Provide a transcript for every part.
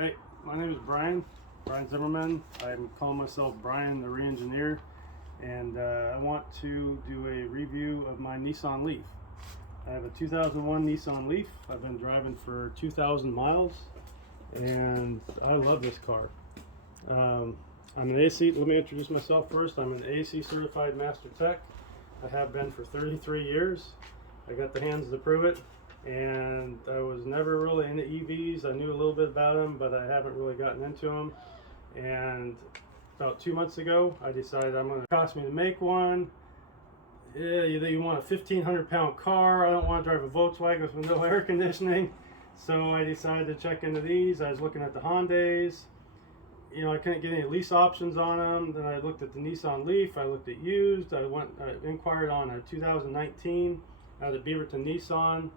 Hey, my name is Brian Zimmerman. I'm calling myself Brian the Re-Engineer, and I want to do a review of my Nissan Leaf. I have a 2001 Nissan Leaf. I've been driving for 2,000 miles, and I love this car. I'm an ASE. Let me introduce myself first. I'm an ASE certified master tech. I have been for 33 years. I got the hands to prove it. And I was never really into EVs. I knew a little bit about them, but I haven't really gotten into them. And about 2 months ago, I decided it cost me to make one. Yeah, you want a 1,500-pound car. I don't want to drive a Volkswagen with no air conditioning. So I decided to check into these. I was looking at the Hondas. You know, I couldn't get any lease options on them. Then I looked at the Nissan Leaf. I looked at used. I inquired on a 2019 out of Beaverton Nissan.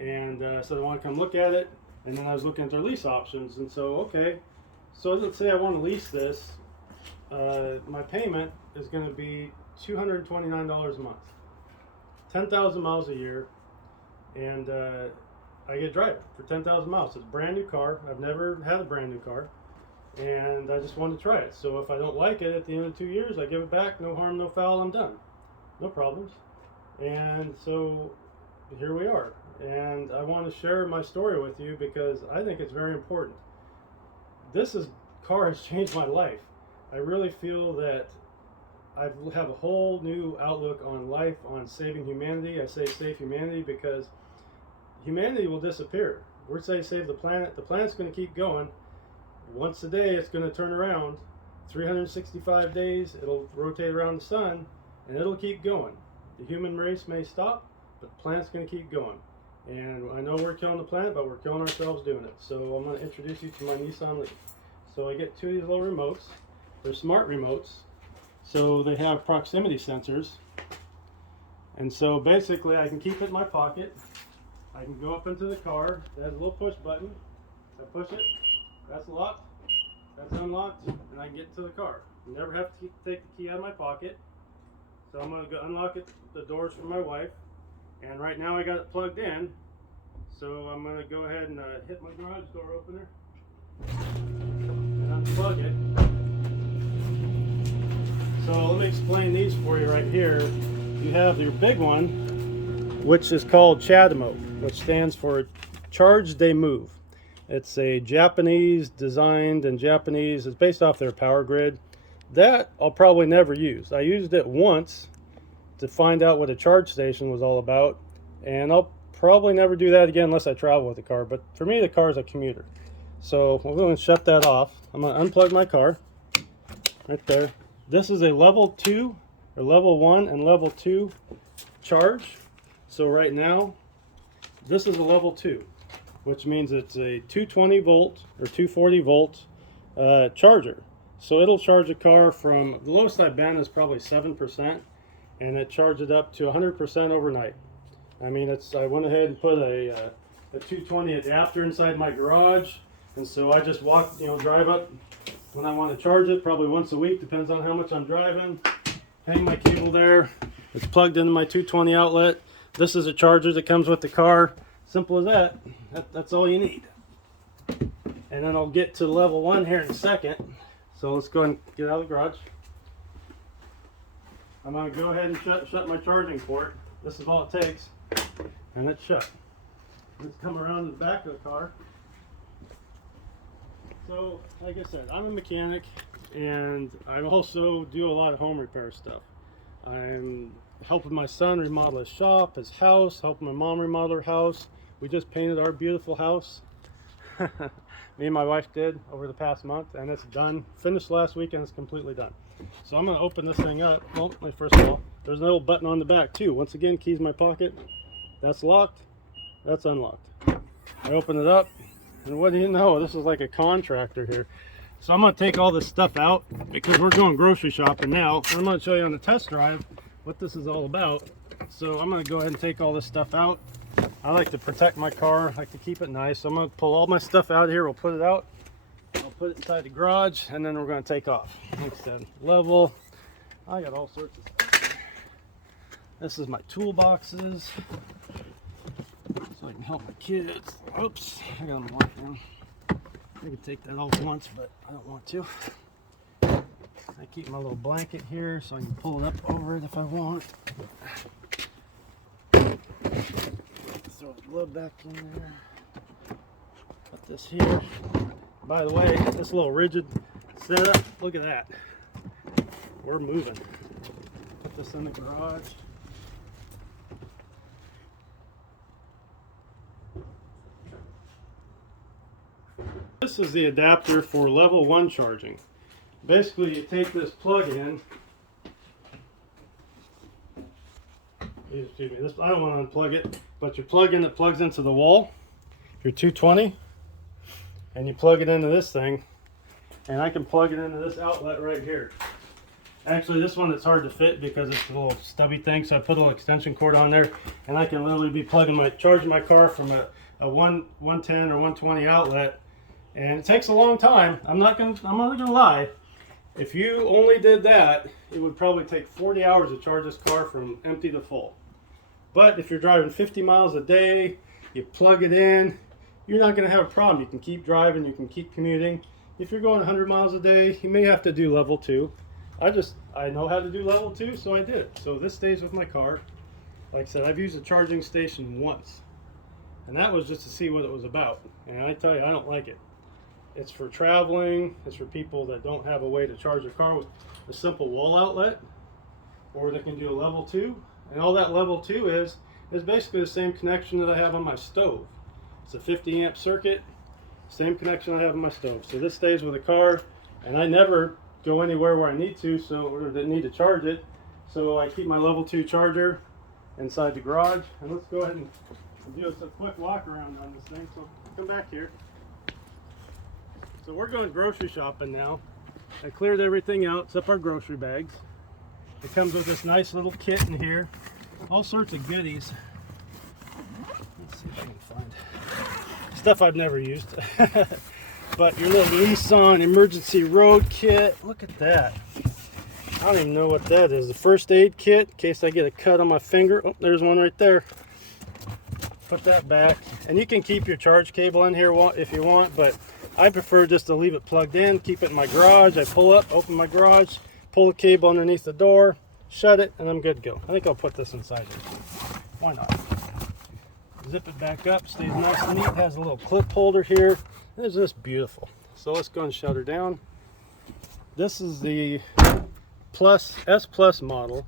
And so they want to come look at it, and then I was looking at their lease options, and so okay, so let's say I want to lease this. My payment is going to be $229 a month, 10,000 miles a year, and I get to drive it for 10,000 miles. It's a brand new car. I've never had a brand new car, and I just wanted to try it. So if I don't like it at the end of 2 years, I give it back. No harm, no foul. I'm done. No problems. And so here we are. And I want to share my story with you because I think it's very important. This car has changed my life. I really feel that I have a whole new outlook on life, on saving humanity. I say save humanity because humanity will disappear. We're saying save the planet. The planet's going to keep going. Once a day, it's going to turn around. 365 days, it'll rotate around the sun, and it'll keep going. The human race may stop, but the planet's going to keep going. And I know we're killing the planet, but we're killing ourselves doing it. So I'm going to introduce you to my Nissan Leaf. So I get two of these little remotes. They're smart remotes. So they have proximity sensors. And so basically I can keep it in my pocket. I can go up into the car. It has a little push button. I push it. That's locked. That's unlocked. And I can get into the car. I never have to take the key out of my pocket. So I'm going to go unlock the doors for my wife. And right now I got it plugged in, so I'm going to go ahead and hit my garage door opener and unplug it. So let me explain these for you right here. You have your big one, which is called CHAdeMO, which stands for Charge They Move. It's a Japanese designed, and Japanese is based off their power grid. That I'll probably never use. I used it once to find out what a charge station was all about, and I'll probably never do that again unless I travel with the car. But for me, the car is a commuter. So we're going to shut that off. I'm going to unplug my car right there. This is a level 2 or level 1 and level 2 charge. So right now this is a level 2, which means it's a 220 volt or 240 volt charger. So it'll charge a car from the lowest I've been is probably 7%. And it charged it up to 100% overnight. I mean, I went ahead and put a 220 adapter inside my garage, and so I just drive up when I want to charge it, probably once a week, depends on how much I'm driving. Hang my cable there. It's plugged into my 220 outlet. This is a charger that comes with the car. Simple as that. That's all you need. And then I'll get to level 1 here in a second. So let's go ahead and get out of the garage. I'm going to go ahead and shut my charging port. This is all it takes, and it's shut. Let's come around the back of the car. So, like I said, I'm a mechanic, and I also do a lot of home repair stuff. I'm helping my son remodel his shop, his house, helping my mom remodel her house. We just painted our beautiful house. Me and my wife did over the past month, and it's done. Finished last week, and it's completely done. So I'm going to open this thing up. Well, first of all, there's a little button on the back too. Once again, keys in my pocket. That's locked. That's unlocked. I open it up, and what do you know? This is like a contractor here. So I'm going to take all this stuff out because we're going grocery shopping now. I'm going to show you on the test drive what this is all about. So I'm going to go ahead and take all this stuff out. I like to protect my car. I like to keep it nice. So I'm going to pull all my stuff out here. We'll put it out. I'll put it inside the garage, and then we're going to take off. Like I said, level. I got all sorts of stuff. This is my toolboxes, so I can help my kids. Oops, I got them locked down. I could take that off once, but I don't want to. I keep my little blanket here so I can pull it up over it if I want. Throw the glove back in there. Put this here. By the way, this little rigid setup, look at that. We're moving. Put this in the garage. This is the adapter for level 1 charging. Basically, you take this plug-in. Excuse me, this, I don't want to unplug it, but your plug-in that plugs into the wall, your 220, and you plug it into this thing, and I can plug it into this outlet right here. Actually, this one it's hard to fit because it's a little stubby thing, so I put a little extension cord on there, and I can literally be charging my car from a 110 or 120 outlet. And it takes a long time. I'm not gonna lie. If you only did that, it would probably take 40 hours to charge this car from empty to full. But if you're driving 50 miles a day, you plug it in, you're not gonna have a problem. You can keep driving, you can keep commuting. If you're going 100 miles a day, you may have to do level 2. I know how to do level 2, so I did. So this stays with my car. Like I said, I've used a charging station once, and that was just to see what it was about. And I tell you, I don't like it. It's for traveling, it's for people that don't have a way to charge their car with a simple wall outlet, or they can do a level 2. And all that level 2 is basically the same connection that I have on my stove. It's a 50 amp circuit, same connection I have on my stove. So this stays with the car, and I never go anywhere where I need to, or that need to charge it. So I keep my level 2 charger inside the garage. And let's go ahead and do a quick walk around on this thing. So come back here. So we're going grocery shopping now. I cleared everything out except our grocery bags. It comes with this nice little kit in here. All sorts of goodies. Let's see if I can find stuff I've never used. But your little Nissan emergency road kit. Look at that. I don't even know what that is. The first aid kit in case I get a cut on my finger. Oh, there's one right there. Put that back. And you can keep your charge cable in here if you want, but I prefer just to leave it plugged in, keep it in my garage. I pull up, open my garage, pull the cable underneath the door, shut it, and I'm good to go. I think I'll put this inside here. Why not? Zip it back up, stays nice and neat. Has a little clip holder here. It's just beautiful. So let's go and shut her down. This is the S Plus model.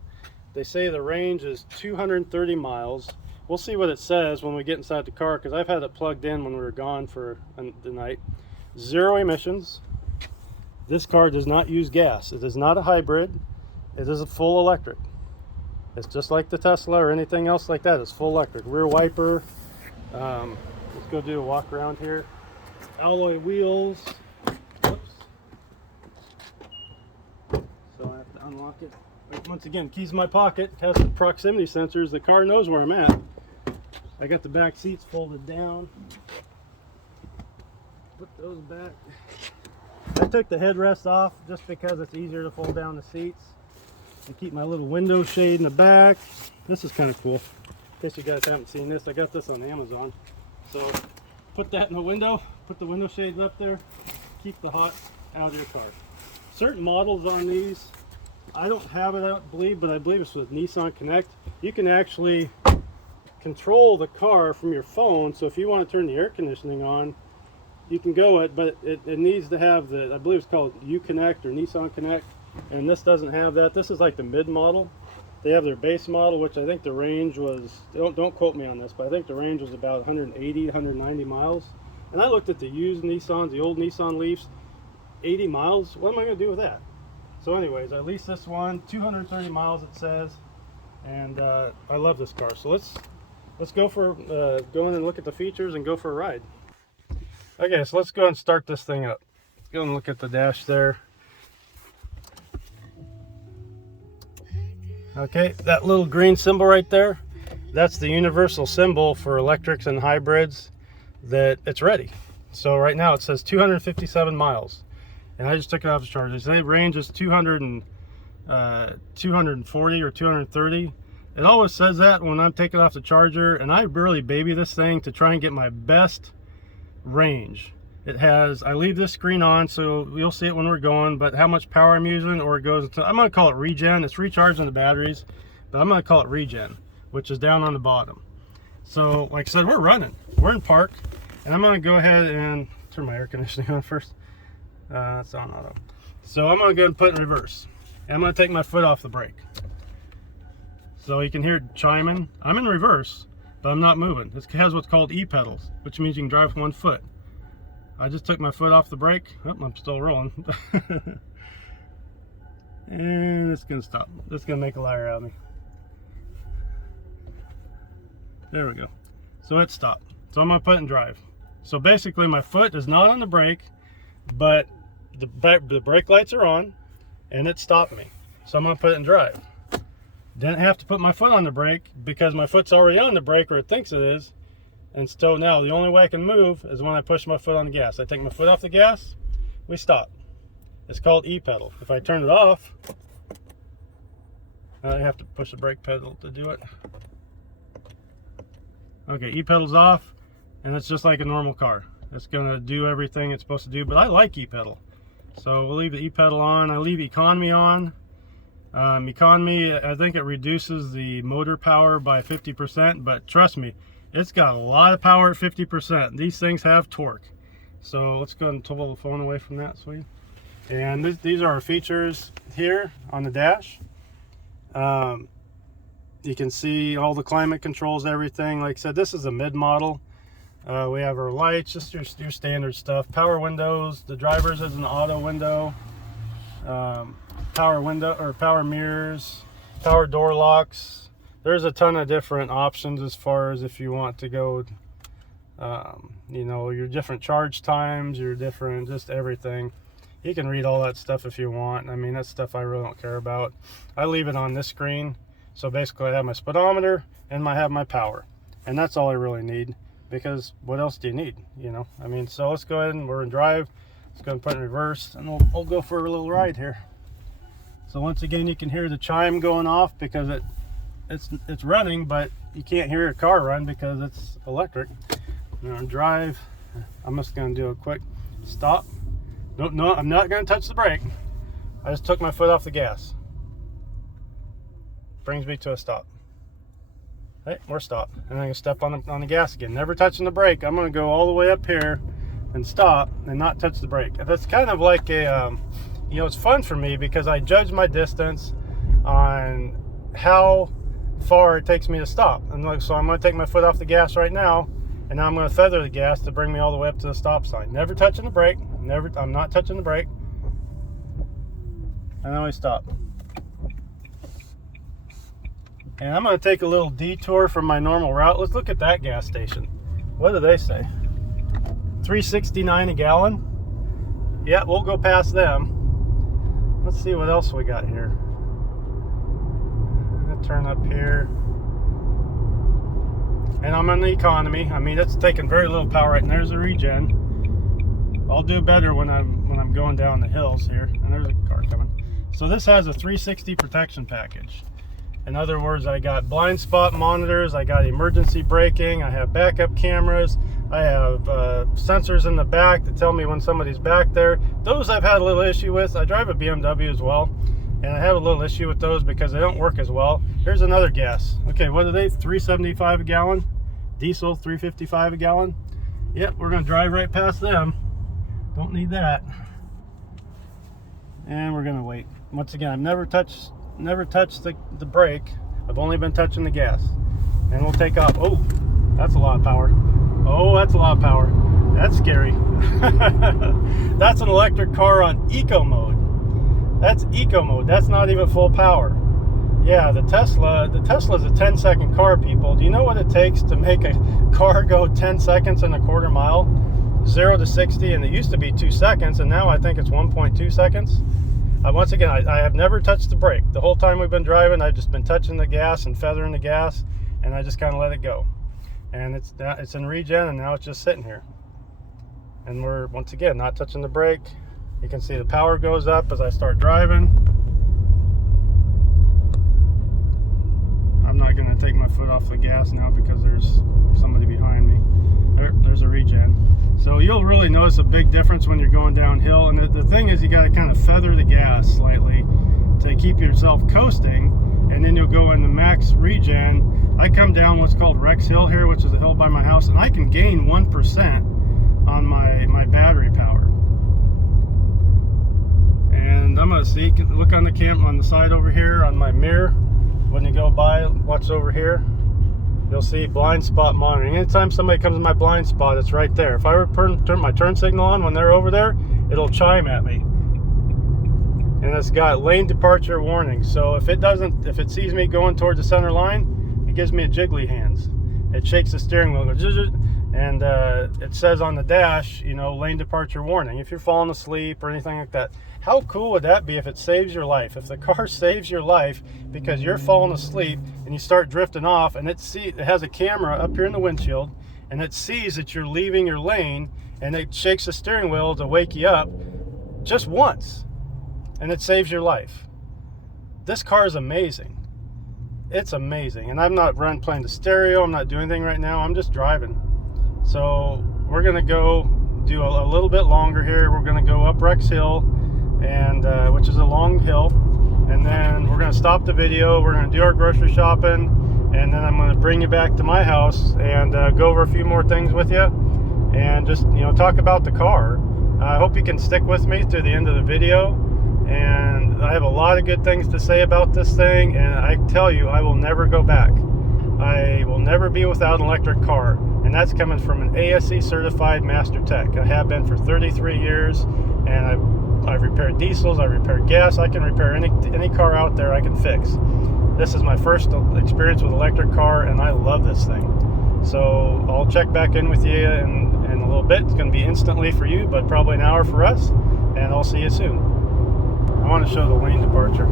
They say the range is 230 miles. We'll see what it says when we get inside the car, because I've had it plugged in when we were gone for the night. 0 emissions. This car does not use gas. It is not a hybrid. It is a full electric. It's just like the Tesla or anything else like that. It's full electric. Rear wiper. Let's go do a walk around here. Alloy wheels. Whoops. So I have to unlock it. Once again, keys in my pocket. It has the proximity sensors. The car knows where I'm at. I got the back seats folded down. Put those back. I took the headrest off just because it's easier to fold down the seats. I keep my little window shade in the back. This is kind of cool. In case you guys haven't seen this, I got this on Amazon. So put that in the window, put the window shades up there, keep the hot out of your car. Certain models on these, I don't have it, I believe, but I believe it's with Nissan Connect. You can actually control the car from your phone. So if you want to turn the air conditioning on, you can go it, but it needs to have the, I believe it's called Uconnect or Nissan Connect, and this doesn't have that. This is like the mid model. They have their base model, which I think the range was, don't quote me on this, but I think the range was about 180, 190 miles. And I looked at the used Nissans, the old Nissan Leafs, 80 miles. What am I going to do with that? So anyways, I leased this one, 230 miles it says, and I love this car. So let's go in and look at the features and go for a ride. Okay, so let's go and start this thing up. Let's go and look at the dash there. Okay, that little green symbol right there, that's the universal symbol for electrics and hybrids that it's ready. So right now it says 257 miles. And I just took it off the charger. They say range is 240 or 230. It always says that when I'm taking off the charger, and I really baby this thing to try and get my best range. It has, I leave this screen on so you'll see it when we're going, but how much power I'm using, or it goes into, I'm going to call it regen. It's recharging the batteries, but I'm going to call it regen, which is down on the bottom. So like I said, we're running, we're in park, and I'm going to go ahead and turn my air conditioning on first. That's on auto. So I'm going to go and put in reverse, and I'm going to take my foot off the brake. So you can hear it chiming. I'm in reverse, but I'm not moving. This has what's called E-pedals, which means you can drive with one foot. I just took my foot off the brake. Oh, I'm still rolling. And it's gonna stop. It's gonna make a liar out of me. There we go. So it stopped. So I'm gonna put it in drive. So basically my foot is not on the brake, but the brake lights are on, and it stopped me. So I'm gonna put it in drive. Didn't have to put my foot on the brake because my foot's already on the brake, or it thinks it is. And so now the only way I can move is when I push my foot on the gas. I take my foot off the gas, we stop. It's called E-pedal. If I turn it off, I have to push the brake pedal to do it. Okay, E-pedal's off, and it's just like a normal car. It's gonna do everything it's supposed to do, but I like E-pedal. So we'll leave the E-pedal on. I leave economy on. Economy, I think it reduces the motor power by 50%, but trust me, it's got a lot of power at 50%. These things have torque. So let's go ahead and pull the phone away from that, sweetie. And these are our features here on the dash. You can see all the climate controls, everything. Like I said, this is a mid-model. We have our lights, just your standard stuff. Power windows. The driver's is an auto window. Power window or power mirrors. Power door locks. There's a ton of different options as far as if you want to go, you know, your different charge times, your different, just everything. You can read all that stuff if you want. I mean, that's stuff I really don't care about. I leave it on this screen. So basically I have my speedometer and I have my power. And that's all I really need, because what else do you need, you know? I mean, so let's go ahead and we're in drive. Let's go ahead and put it in reverse, and we'll go for a little ride here. So once again, you can hear the chime going off because it's running, but you can't hear a car run because it's electric. Now in drive, I'm just going to do a quick stop. No, I'm not going to touch the brake. I just took my foot off the gas. Brings me to a stop. Hey, we're stopped. And I'm going to step on the gas again. Never touching the brake. I'm going to go all the way up here and stop and not touch the brake. That's kind of like a, you know, it's fun for me because I judge my distance on how far it takes me to stop. And like, so I'm going to take my foot off the gas right now, and now I'm going to feather the gas to bring me all the way up to the stop sign. Never touching the brake. I'm not touching the brake. And then we stop. And I'm going to take a little detour from my normal route. Let's look at that gas station. What do they say? $3.69 a gallon. Yeah, we'll go past them. Let's see what else we got here. I'm going to turn up here. And I'm in the economy. I mean, it's taking very little power right, and there's a regen. I'll do better when I'm going down the hills here. And there's a car coming. So this has a 360 protection package. In other words, I got blind spot monitors, I got emergency braking, I have backup cameras, I have sensors in the back to tell me when somebody's back there. Those I've had a little issue with. I drive a BMW as well, and I have a little issue with those because they don't work as well. Here's another gas. Okay, what are they? $3.75 a gallon. Diesel, $3.55 a gallon. Yep, we're gonna drive right past them. Don't need that. And we're gonna wait. Once again, I've never touched the brake. I've only been touching the gas. And we'll take off. Oh, that's a lot of power. Oh, that's a lot of power. That's scary. That's an electric car on eco mode. That's eco mode. That's not even full power. Yeah, the Tesla's a 10-second car, people. Do you know what it takes to make a car go 10 seconds and a quarter mile? 0 to 60, and it used to be 2 seconds, and now I think it's 1.2 seconds. Once again, I have never touched the brake. The whole time we've been driving, I've just been touching the gas and feathering the gas, and I just kind of let it go. And it's in regen, and now it's just sitting here. And we're, once again, not touching the brake. You can see the power goes up as I start driving. I'm not going to take my foot off the gas now because there's somebody behind me. There's a regen. So you'll really notice a big difference when you're going downhill. And the thing is, you got to kind of feather the gas slightly to keep yourself coasting, and then you'll go into max regen. I come down what's called Rex Hill here, which is a hill by my house, and I can gain 1% on my battery power. And I'm gonna see, look on the on the side over here on my mirror. When you go by, watch over here. You'll see blind spot monitoring. Anytime somebody comes in my blind spot, it's right there. If I were to turn my turn signal on when they're over there, it'll chime at me. And it's got lane departure warning. So if it sees me going towards the center line, it gives me a jiggly hands. It shakes the steering wheel, and it says on the dash, you know, lane departure warning. If you're falling asleep or anything like that. How cool would that be if it saves your life? If the car saves your life because you're falling asleep and you start drifting off, and it has a camera up here in the windshield, and it sees that you're leaving your lane, and it shakes the steering wheel to wake you up just once, and it saves your life. This car is amazing. It's amazing. And I'm not playing the stereo. I'm not doing anything right now. I'm just driving. So we're going to go do a little bit longer here. We're going to go up Rex Hill, and which is a long hill, and then we're going to stop the video. We're going to do our grocery shopping, and then I'm going to bring you back to my house and go over a few more things with you, and just, you know, talk about the car. I hope you can stick with me through the end of the video, and I have a lot of good things to say about this thing, and I tell you, I will never go back. I will never be without an electric car, and that's coming from an ASE certified master tech. I have been for 33 years, and I've repaired diesels, I've repaired gas. I can repair any car out there I can fix. This is my first experience with an electric car, and I love this thing. So I'll check back in with you in a little bit. It's going to be instantly for you, but probably an hour for us, and I'll see you soon. I want to show the lane departure.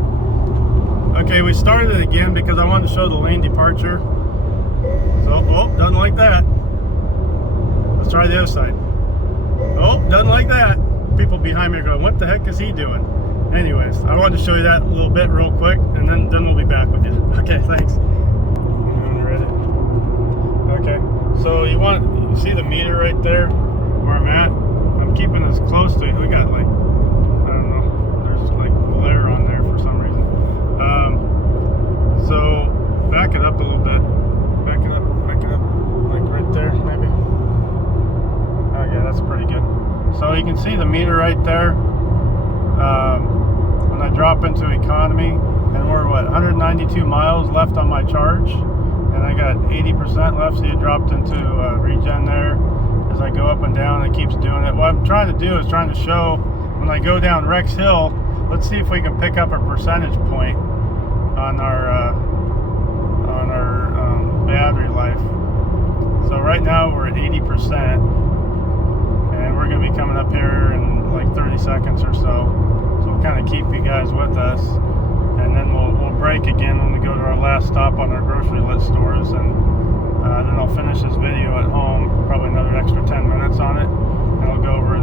Okay, we started it again because I wanted to show the lane departure. So, oh, doesn't like that. Let's try the other side. Oh, doesn't like that. People behind me are going, what the heck is he doing? Anyways, I wanted to show you that a little bit real quick, and then we'll be back with you. Okay, thanks. Ready? Okay, so you see the meter right there where I'm at? I'm keeping this close to it. We got like, I don't know, there's like glare on there for some reason. So back it up a little bit. Back it up, like right there, maybe. Oh yeah, that's pretty good. So you can see the meter right there. When I drop into economy, and we're what, 192 miles left on my charge, and I got 80% left. So you dropped into regen there. As I go up and down, it keeps doing it. What I'm trying to do is trying to show when I go down Rex Hill. Let's see if we can pick up a percentage point on our battery life. So right now we're at 80%, and we're going to be coming up here in like 30 seconds or so. So we'll kind of keep you guys with us, and then we'll break again when we go to our last stop on our grocery list stores, and then I'll finish this video at home, probably another extra 10 minutes on it, and I'll go over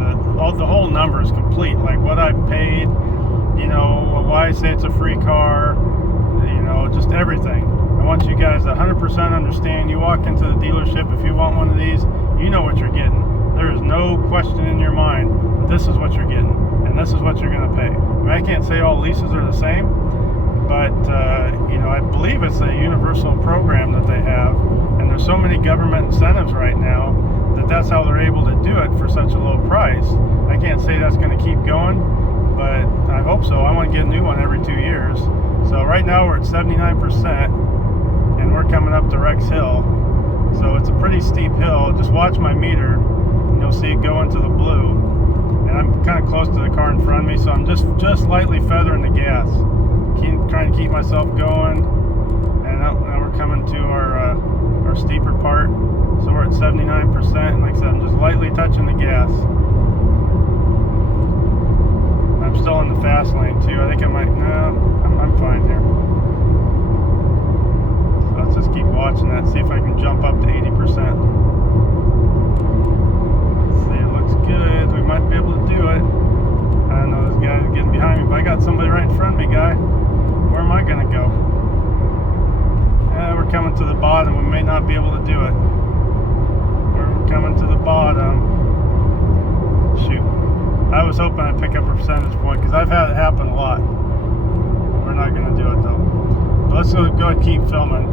the whole numbers complete, like what I paid, you know, why I say it's a free car, you know, just everything. I want you guys to 100% understand. You walk into the dealership, if you want one of these, you know what you're getting. There is no question in your mind that this is what you're getting, and this is what you're going to pay. I mean, I can't say all leases are the same, but you know, I believe it's a universal program that they have, and there's so many government incentives right now that that's how they're able to do it for such a low price. I can't say that's going to keep going, but I hope so. I want to get a new one every 2 years. So right now we're at 79%. And we're coming up to Rex Hill, so it's a pretty steep hill. Just watch my meter, and you'll see it go into the blue. And I'm kind of close to the car in front of me, so I'm just lightly feathering the gas, trying to keep myself going. And now we're coming to our steeper part, so we're at 79%. And like I said, I'm just lightly touching the gas. I'm still in the fast lane too. I think I might. No, I'm fine here. Let's just keep watching that, see if I can jump up to 80%. See, it looks good. We might be able to do it. I don't know, this guy's getting behind me, but I got somebody right in front of me, guy. Where am I going to go? We're coming to the bottom. We may not be able to do it. We're coming to the bottom. Shoot. I was hoping I'd pick up a percentage point because I've had it happen a lot. We're not going to do it though. But let's go ahead and keep filming.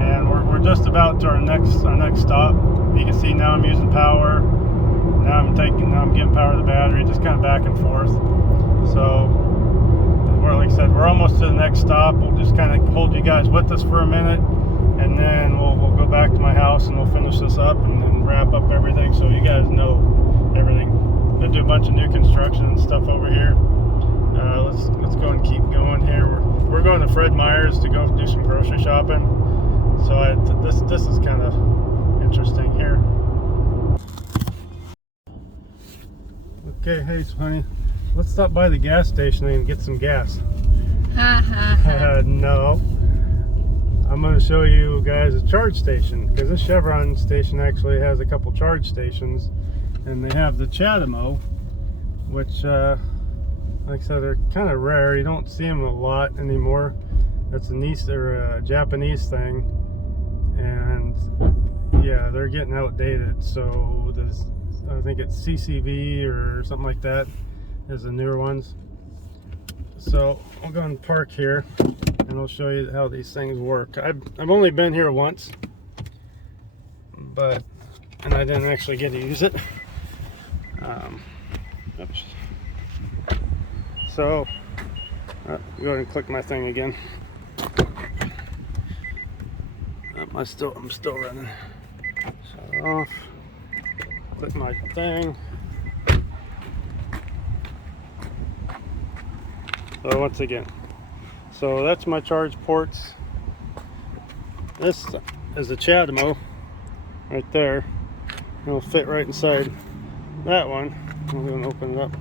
And we're just about to our next stop. You can see now I'm using power. Now I'm getting power to the battery, just kind of back and forth. So, like I said, we're almost to the next stop. We'll just kind of hold you guys with us for a minute, and then we'll go back to my house and we'll finish this up and then wrap up everything so you guys know everything. I'm gonna do a bunch of new construction and stuff over here. Let's go and keep going here. We're going to Fred Meyer's to go do some grocery shopping. So this is kind of interesting here. Okay, hey, honey, let's stop by the gas station and get some gas. No. I'm going to show you guys a charge station, because this Chevron station actually has a couple charge stations, and they have the Chatamo, which, like I said, they're kind of rare. You don't see them a lot anymore. That's a Japanese thing, and yeah, they're getting outdated. So I think it's CCV or something like that is the newer ones. So I'll go and park here and I'll show you how these things work. I've only been here once, and I didn't actually get to use it. Oops. So go ahead and click my thing again. I'm still running. Shut it off. Click my thing. So once again, so that's my charge ports. This is the Chatamo right there. It'll fit right inside that one. I'm going to open it up.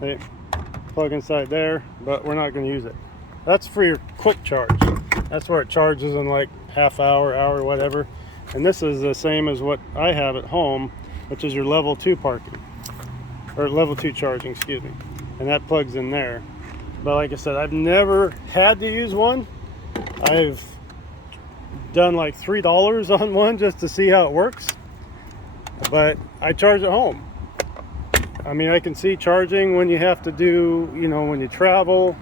Hey, plug inside there, but we're not going to use it. That's for your quick charge. That's where it charges in like half hour, whatever. And this is the same as what I have at home, which is your level 2 parking, or level 2 charging, excuse me. And that plugs in there. But like I said, I've never had to use one. I've done like $3 on one just to see how it works. But I charge at home. I mean, I can see charging when you have to do, when you travel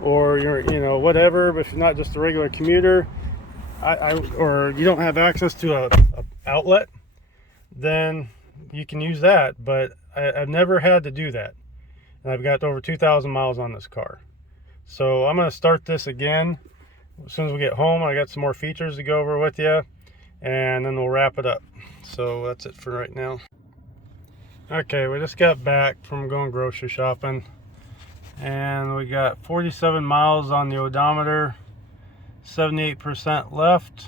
or you're, whatever, but if you're not just a regular commuter, or you don't have access to a outlet, then you can use that. But I've never had to do that. And I've got over 2,000 miles on this car. So I'm going to start this again as soon as we get home. I got some more features to go over with you, and then we'll wrap it up. So that's it for right now. Okay, we just got back from going grocery shopping, and we got 47 miles on the odometer, 78% left,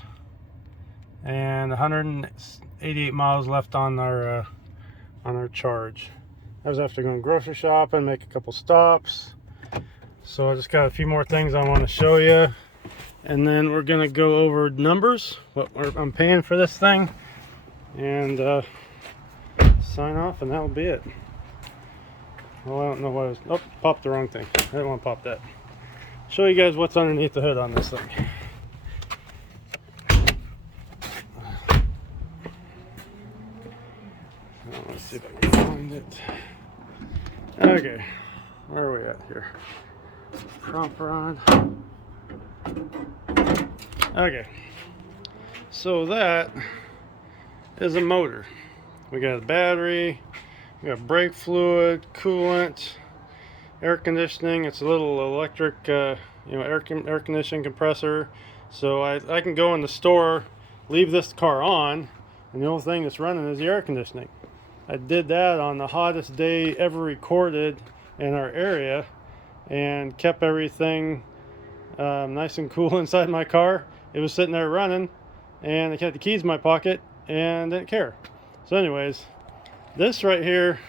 and 188 miles left on our charge. I was after going grocery shopping, make a couple stops. So I just got a few more things I want to show you, and then we're gonna go over numbers, what I'm paying for this thing, and sign off, and that'll be it. Well, I don't know what I was. Oh, popped the wrong thing. I didn't want to pop that. Show you guys what's underneath the hood on this thing. Let's see if I can find it. Okay, where are we at here? Prompt rod. Okay, so that is a motor. We got a battery, we got brake fluid, coolant, air conditioning. It's a little electric, air conditioning compressor. So I can go in the store, leave this car on, and the only thing that's running is the air conditioning. I did that on the hottest day ever recorded in our area, and kept everything nice and cool inside my car. It was sitting there running, and I kept the keys in my pocket and didn't care. So anyways, this right here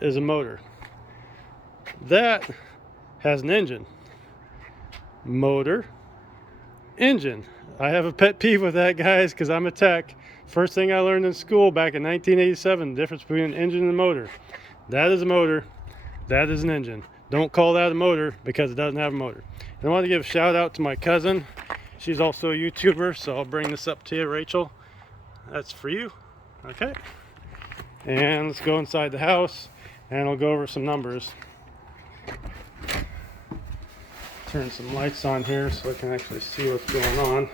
is a motor. That has an engine. Motor, engine. I have a pet peeve with that, guys, because I'm a tech. First thing I learned in school back in 1987, the difference between an engine and a motor. That is a motor. That is an engine. Don't call that a motor because it doesn't have a motor. And I want to give a shout out to my cousin. She's also a YouTuber, so I'll bring this up to you, Rachel. that's for you. Okay. And let's go inside the house and we'll go over some numbers. Turn some lights on here so I can actually see what's going on.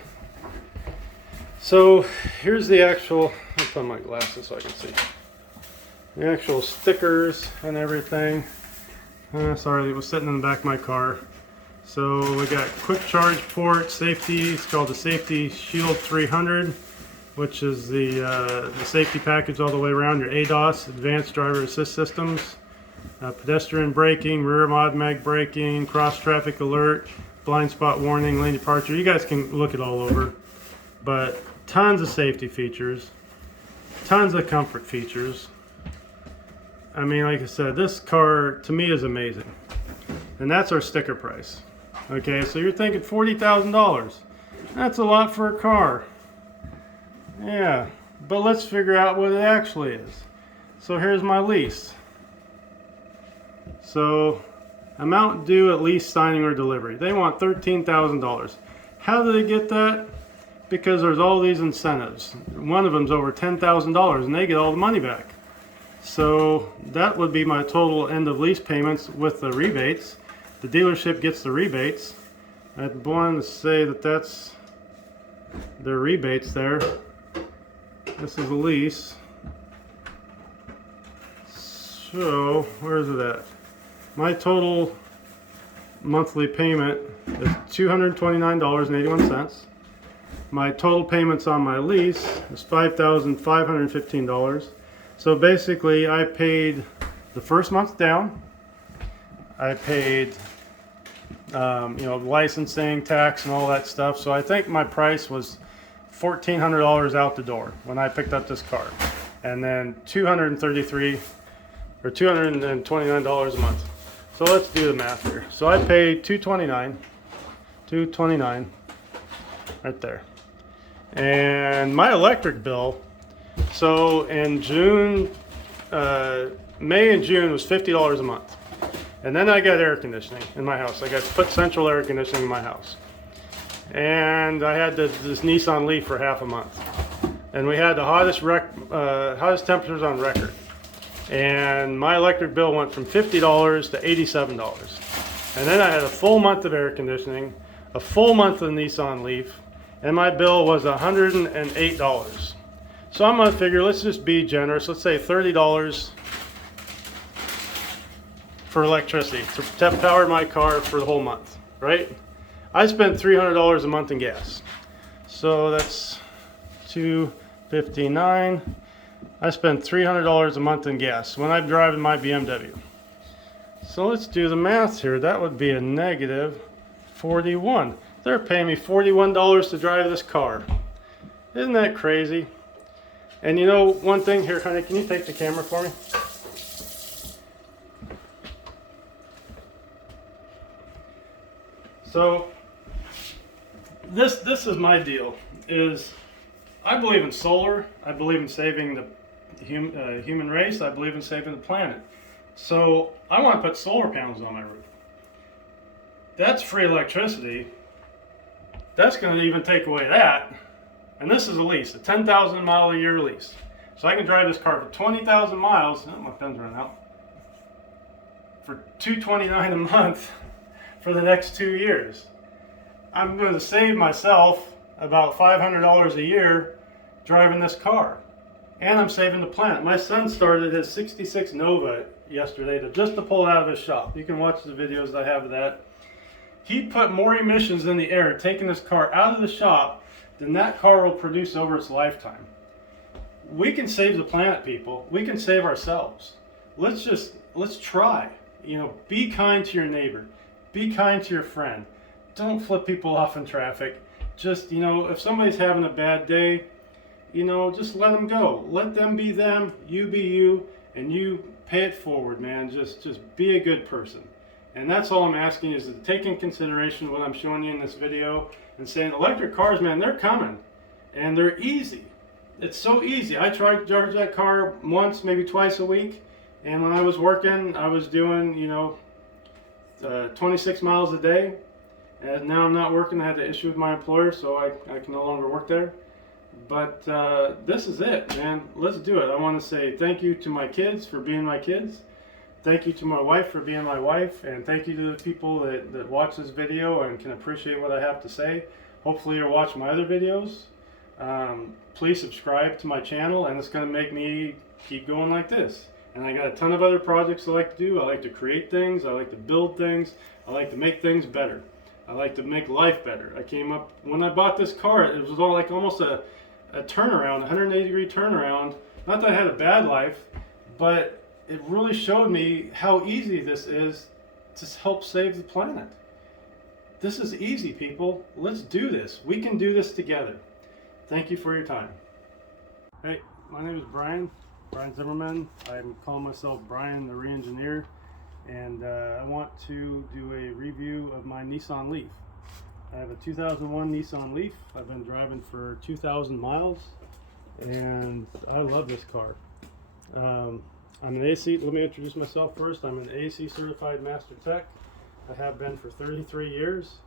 So here's the actual, I'll put on my glasses so I can see. The actual stickers and everything. Sorry, it was sitting in the back of my car. So we got quick charge port, safety, it's called the Safety Shield 300, which is the safety package all the way around, your ADAS, Advanced Driver Assist Systems, pedestrian braking, rear mod mag braking, cross traffic alert, blind spot warning, lane departure. You guys can look it all over, but tons of safety features, tons of comfort features. I mean, like I said, this car to me is amazing, and that's our sticker price. Okay, so you're thinking $40,000. That's a lot for a car. Yeah, but let's figure out what it actually is. So here's my lease. So amount due at lease, signing, or delivery. They want $13,000. How do they get that? Because there's all these incentives. One of them's over $10,000 and they get all the money back. So that would be my total end of lease payments with the rebates. The dealership gets the rebates. I want to say that that's their rebates there. This is a lease. So where is it at? My total monthly payment is $229.81. My total payments on my lease is $5,515. So basically I paid the first month down. I paid licensing, tax, and all that stuff. So I think my price was $1,400 out the door when I picked up this car, and then $229 a month. So let's do the math here. So I paid $229 right there, and my electric bill. So in June, May and June was $50 a month. And then I got air conditioning in my house. I got put central air conditioning in my house. And I had this Nissan Leaf for half a month. And we had the hottest temperatures on record. And my electric bill went from $50 to $87. And then I had a full month of air conditioning, a full month of the Nissan Leaf, and my bill was $108. So I'm gonna figure, let's just be generous. Let's say $30 for electricity to power my car for the whole month, right? I spent $300 a month in gas. So that's $259. I spend $300 a month in gas when I'm driving my BMW. So let's do the math here. That would be a negative 41. They're paying me $41 to drive this car. Isn't that crazy? And you know one thing here, honey, can you take the camera for me? So this is my deal, is I believe in solar, I believe in saving the human race, I believe in saving the planet. So I want to put solar panels on my roof. That's free electricity. That's going to even take away that. And this is a lease, a 10,000 mile a year lease. So I can drive this car for 20,000 miles, oh, my pen's run out, for $229 a month for the next 2 years. I'm going to save myself about $500 a year driving this car. And I'm saving the planet. My son started his 66 Nova yesterday just to pull it out of his shop. You can watch the videos I have of that. He put more emissions in the air taking this car out of the shop than that car will produce over its lifetime. We can save the planet, people. We can save ourselves. Let's try. You know, be kind to your neighbor. Be kind to your friend. Don't flip people off in traffic. Just, you know, if somebody's having a bad day, you know, just let them go. Let them be them, you be you, and you pay it forward, man. Just be a good person. And that's all I'm asking, is to take in consideration what I'm showing you in this video and saying electric cars, man, they're coming. And they're easy. It's so easy. I tried to charge that car once, maybe twice a week. And when I was working, I was doing, 26 miles a day. And now I'm not working. I had the issue with my employer, so I can no longer work there. But this is it, man. Let's do it. I want to say thank you to my kids for being my kids. Thank you to my wife for being my wife, and thank you to the people that watch this video and can appreciate what I have to say. Hopefully you'll watch my other videos. Please subscribe to my channel, and it's going to make me keep going like this. And I got a ton of other projects I like to do. I like to create things. I like to build things. I like to make things better. I like to make life better. I came up, when I bought this car, it was all like almost a turnaround, 180-degree turnaround. Not that I had a bad life, but it really showed me how easy this is to help save the planet. This is easy, people. Let's do this. We can do this together. Thank you for your time. Hey, my name is Brian Zimmerman. I'm calling myself Brian the Re-Engineer, and I want to do a review of my Nissan Leaf. I have a 2001 Nissan Leaf. I've been driving for 2,000 miles, and I love this car. I'm an ASE. Let me introduce myself first. I'm an ASE certified master tech. I have been for 33 years.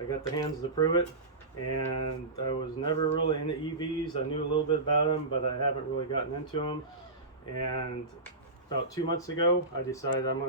I got the hands to prove it, and I was never really into EVs. I knew a little bit about them, but I haven't really gotten into them. And about 2 months ago, I decided I'm going